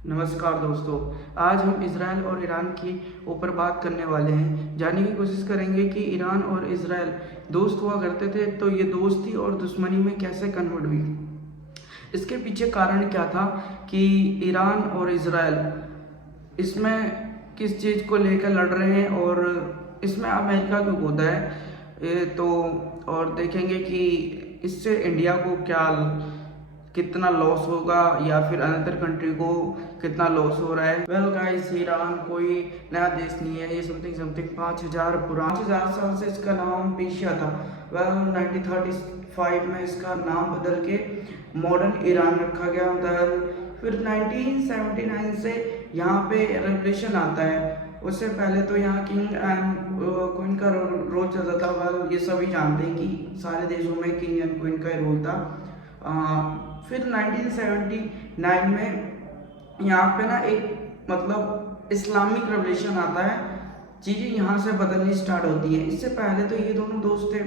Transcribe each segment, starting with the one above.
नमस्कार दोस्तों। आज हम इज़राइल और ईरान के ऊपर बात करने वाले हैं। जानने की कोशिश करेंगे कि ईरान और इज़राइल दोस्त हुआ करते थे, तो ये दोस्ती और दुश्मनी में कैसे कन्वर्ट हुई। इसके पीछे कारण क्या था कि ईरान और इज़राइल इसमें किस चीज़ को लेकर लड़ रहे हैं और इसमें अमेरिका क्यों कूदा है। तो और देखेंगे कि इससे इंडिया को क्या कितना लॉस होगा या फिर अनदर कंट्री को कितना लॉस हो रहा है। वेल गाइस, ईरान कोई नया देश नहीं है, ये समथिंग समथिंग 5000 साल से इसका नाम पेशिया था। वेल 1935 में इसका नाम बदल के मॉडर्न ईरान रखा गया। फिर 1979 से यहाँ पे रेवोल्यूशन आता है। उससे पहले तो यहाँ किंग एंड क्वीन का रोल चलता था। वेल ये सभी जानते हैं कि सारे देशों में किंग एंड क्वीन का रोल था। फिर 1979 में यहाँ पे ना एक मतलब इस्लामिक रेवोल्यूशन आता है। चीज़ें यहाँ से बदलनी स्टार्ट होती हैं। इससे पहले तो ये दोनों दोस्त थे।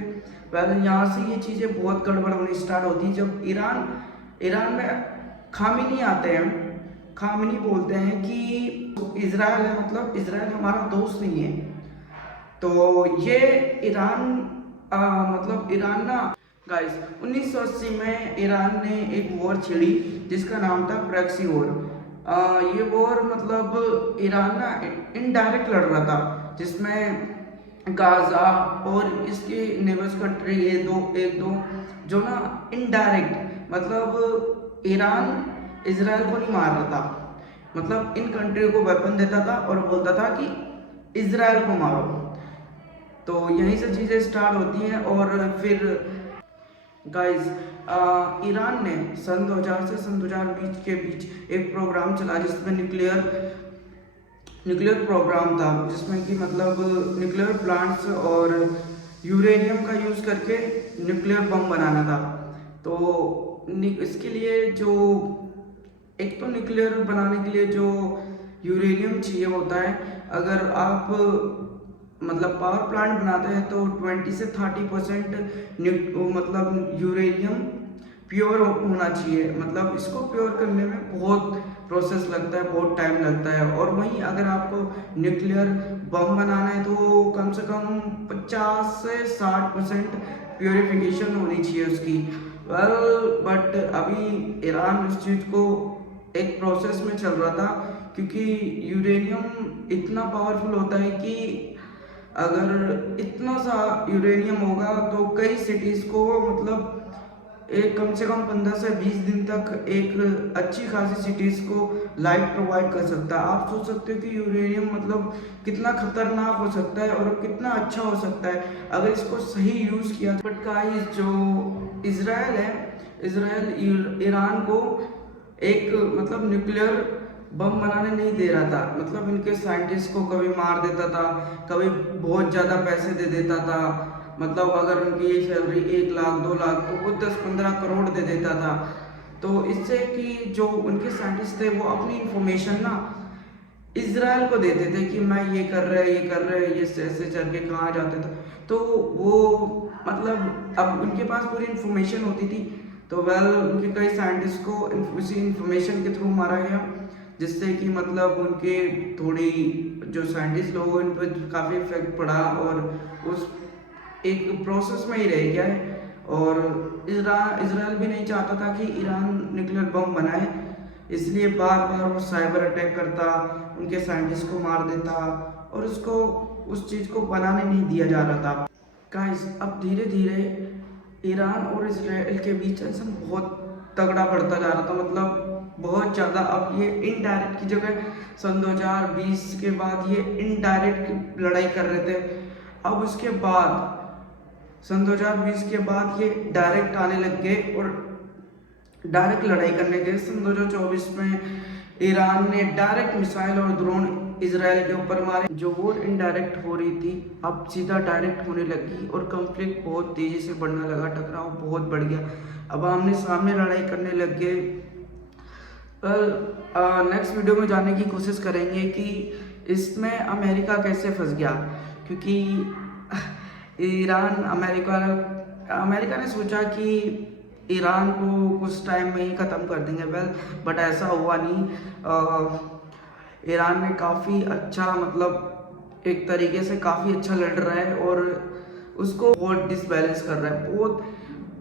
पहले यहाँ से ये चीज़ें बहुत गड़बड़ होनी स्टार्ट होती है जब ईरान में खामेनी आते हैं। खामेनी बोलते हैं कि इजराइल है, मतलब इजराइल हमारा दोस्त नहीं है। तो ये ईरान मतलब ईरान ना गाइस 1980 में ईरान ने एक वॉर छेड़ी जिसका नाम था प्रॉक्सी वॉर। ये वॉर मतलब ईरान ना इनडायरेक्ट लड़ रहा था, जिसमें गाजा और इसके नेबर्स कंट्री एक दो जो ना इनडायरेक्ट मतलब ईरान इजराइल को नहीं मार रहा था। मतलब इन कंट्री को वेपन देता था और बोलता था कि इजराइल को मारो। तो यहीं से चीज़ें स्टार्ट होती हैं। और फिर गाइस ईरान ने सन 2000 से सन 2020 के बीच एक प्रोग्राम चला जिसमें न्यूक्लियर प्रोग्राम था, जिसमें कि मतलब न्यूक्लियर प्लांट्स और यूरेनियम का यूज़ करके न्यूक्लियर बम बनाना था। तो इसके लिए जो एक तो न्यूक्लियर बनाने के लिए जो यूरेनियम चाहिए होता है, अगर आप मतलब पावर प्लांट बनाते हैं तो 20 से 30% मतलब यूरेनियम प्योर होना चाहिए। मतलब इसको प्योर करने में बहुत प्रोसेस लगता है, बहुत टाइम लगता है। और वहीं अगर आपको न्यूक्लियर बम बनाना है तो कम से कम 50 से 60% प्योरिफिकेशन होनी चाहिए उसकी। बट अभी ईरान उस चीज़ को एक प्रोसेस में चल रहा था, क्योंकि यूरेनियम इतना पावरफुल होता है कि अगर इतना सा यूरेनियम होगा तो कई सिटीज़ को मतलब एक कम से कम 15 से 20 दिन तक एक अच्छी खासी सिटीज़ को लाइट प्रोवाइड कर सकता है। आप सोच सकते हो कि यूरेनियम मतलब कितना खतरनाक हो सकता है और कितना अच्छा हो सकता है अगर इसको सही यूज़ किया। बट गाइस, जो इजराइल है, इजराइल ईरान को एक मतलब न्यूक्लियर बम बनाने नहीं दे रहा था। मतलब इनके साइंटिस्ट को कभी मार देता था, कभी बहुत ज़्यादा पैसे दे देता था। मतलब अगर उनकी ये सैलरी 1 लाख 2 लाख तो वो 10-15 करोड़ दे देता था। तो इससे कि जो उनके साइंटिस्ट थे वो अपनी इंफॉर्मेशन ना इजराइल को देते थे कि मैं ये कर रहे ये ऐसे चल के कहाँ जाते थे। तो वो मतलब अब उनके पास पूरी इंफॉर्मेशन होती थी। तो वेल उनके कई साइंटिस्ट को उसी इंफॉर्मेशन के थ्रू मारा गया, जिससे कि मतलब उनके थोड़ी जो साइंटिस्ट लोग उन पर काफ़ी इफेक्ट पड़ा और उस एक प्रोसेस में ही रह गया है। और इजराइल भी नहीं चाहता था कि ईरान न्यूक्लियर बम बनाए, इसलिए बार बार वो साइबर अटैक करता, उनके साइंटिस्ट को मार देता और उसको उस चीज़ को बनाने नहीं दिया जा रहा था। गाइस, अब धीरे धीरे ईरान और इजराइल के बीच टेंशन बहुत तगड़ा बढ़ता जा रहा था, मतलब बहुत ज़्यादा। अब ये इनडायरेक्ट की जगह सन 2020 के बाद ये इनडायरेक्ट लड़ाई कर रहे थे। अब उसके बाद सन 2020 के बाद ये डायरेक्ट आने लग गए और डायरेक्ट लड़ाई करने गए। सन 2024 में ईरान ने डायरेक्ट मिसाइल और ड्रोन इजराइल के ऊपर मारे। जो वॉर इनडायरेक्ट हो रही थी अब सीधा डायरेक्ट होने लगी और कंफ्लिक्ट बहुत तेजी से बढ़ने लगा, टकराव बहुत बढ़ गया। अब आमने सामने लड़ाई करने लग गए। नेक्स्ट वीडियो में जानने की कोशिश करेंगे कि इसमें अमेरिका कैसे फंस गया, क्योंकि अमेरिका ने सोचा कि ईरान को कुछ टाइम में ही ख़त्म कर देंगे। बट ऐसा हुआ नहीं। ईरान में काफ़ी अच्छा मतलब एक तरीके से काफ़ी अच्छा लड़ रहा है और उसको बहुत डिसबैलेंस कर रहा है। बहुत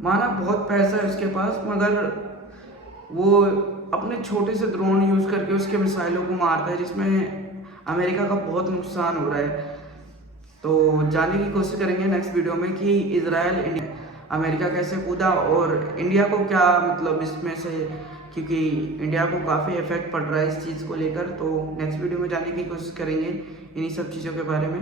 माना बहुत पैसा है उसके पास, मगर वो अपने छोटे से ड्रोन यूज़ करके उसके मिसाइलों को मारता है, जिसमें अमेरिका का बहुत नुकसान हो रहा है। तो जानने की कोशिश करेंगे नेक्स्ट वीडियो में कि इजराइल इंडिया अमेरिका कैसे कूदा और इंडिया को क्या मतलब इसमें से, क्योंकि इंडिया को काफ़ी इफेक्ट पड़ रहा है इस चीज़ को लेकर। तो नेक्स्ट वीडियो में जानने की कोशिश करेंगे इन्हीं सब चीज़ों के बारे में।